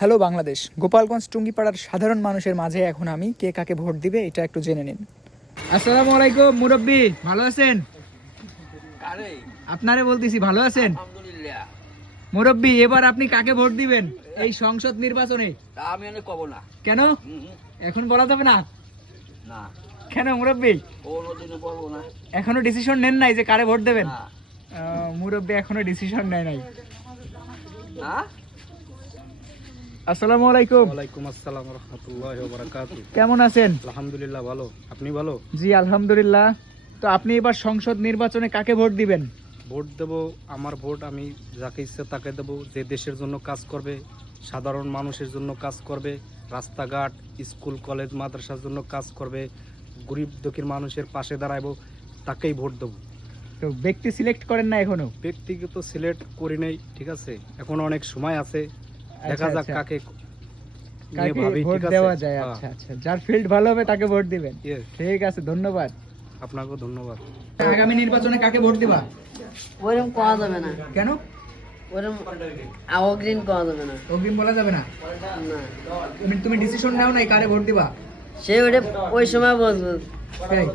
Hello Bangladesh, Gopalganj টুঙ্গিপাড়ার সাধারণ মানুষের মাঝে এখন আমি কে কাকে ভোট দিবে এটা একটু জেনে নিন। আসসালামু আলাইকুম মুরব্বি, ভালো আছেন? আপনারে বলতেছি, ভালো আছেন? মুরব্বি, এবার আপনি কাকে ভোট দিবেন এই সংসদ নির্বাচনে? আমি কব না। কেন এখন বলা যাবে না? না। কেন মুরব্বি? কোনোদিনও বলবো না। এখনো ডিসিশন নেন নাই যে কারে ভোট দেবেন? না। মুরব্বি এখনো ডিসিশন নেয় নাই। না। আসসালামু আলাইকুম। ওয়ালাইকুম আসসালাম ওয়া রাহমাতুল্লাহি ওয়া বারাকাতুহু। কেমন আছেন? আলহামদুলিল্লাহ ভালো। আপনি ভালো? জি আলহামদুলিল্লাহ। তো আপনি এবার সংসদ নির্বাচনে কাকে ভোট দিবেন? ভোট দেব, আমার ভোট আমি যাকে ইচ্ছে তাকে দেব, যে দেশের জন্য কাজ করবে, সাধারণ মানুষের জন্য কাজ করবে, রাস্তাঘাট, স্কুল কলেজ মাদ্রাসার জন্য কাজ করবে, গরিব দুঃখীর মানুষের পাশে দাঁড়াবো, তাকেই ভোট দেব। তো ব্যক্তি সিলেক্ট করেন না এখনো? ব্যক্তিগত সিলেক্ট করি নাই, ঠিক আছে, এখন অনেক সময় আছে, দেখা যাক আচ্ছা, কাকে কাকে নিয়ে ভাবি, ভোট ঠিক আছে? দেওয়া যায়। হ্যাঁ। আচ্ছা আচ্ছা, যার ফিল্ড ভালো হবে তাকে ভোট দিবেন। Yes, ঠিক আছে, ধন্যবাদ। আপনাকেও ধন্যবাদ। আগামী নির্বাচনে কাকে ভোট দিবা? ওরম করা যাবে না, কেন ওরম অগ্রিম করা যাবে না। অগ্রিম বলা যাবে না? না, তুমি ডিসিশন নাও নাই কারে ভোট দিবা? সে ওটা ওই সময় বলবো। এই,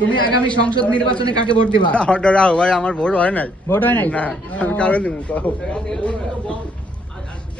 তুমি আগামী সংসদ নির্বাচনে কাকে ভোট দিবা? ভাই আমার ভোট হয় নাই। ভোট হয় নাই? না, আমি কারো দিব